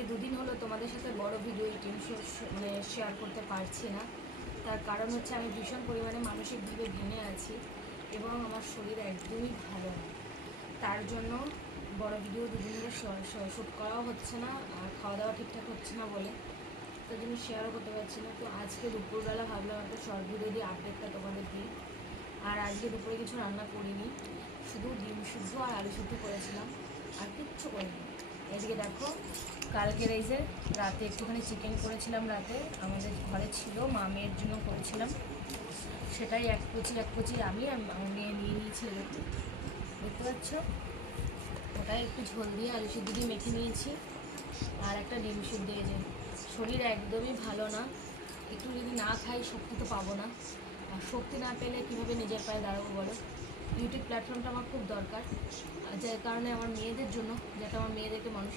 থেকে দুদিন হলো তোমাদের সাথে বড় ভিডিও মানে শেয়ার করতে পারছি না। তার কারণ হচ্ছে আমি ভীষণ পরিমাণে মানসিকভাবে ভেঙে আছি এবং আমার শরীর একদমই ভালো না। তার জন্য বড় ভিডিও দুদিন ধরে শ্যুট করাও হচ্ছে না, আর খাওয়া দাওয়া ঠিকঠাক হচ্ছে না বলে তার জন্য শেয়ারও করতে পারছি না। তো আজকে দুপুরবেলা ভাবলাম একটা শর্ট ভিডিও দিয়ে আপডেটটা তোমাদের দিই। আর আজকে দুপুরে কিছু রান্না করিনি, শুধু ডিম শুদ্ধ আর আলু শুদ্ধ করেছিলাম, আর কিচ্ছু করিনি। এদিকে দেখো, কালকের এই যে রাতে একটুখানি চিকেন করেছিলাম, রাতে আমাদের ঘরে ছিল, মা মেয়ের জন্য করেছিলাম, সেটাই এক কুচি আমি মেয়ে নিয়ে নিয়েছি। এরকম দেখতে পাচ্ছ, ওটাই একটু ঝোল দিয়ে আলু সিদ্ধ দিয়ে মেখে নিয়েছি, আর একটা ডিম সিদ্ধ। এই যে শরীর একদমই ভালো না, একটু যদি না খাই শক্তি তো পাবো না, আর শক্তি না পেলে কীভাবে নিজের পায়ে দাঁড়াবো বলো। ইউটিউব প্ল্যাটফর্মটা আমার খুব দরকার, যার কারণে আমার মেয়েদের জন্য, যাতে আমার মেয়েদেরকে মানুষ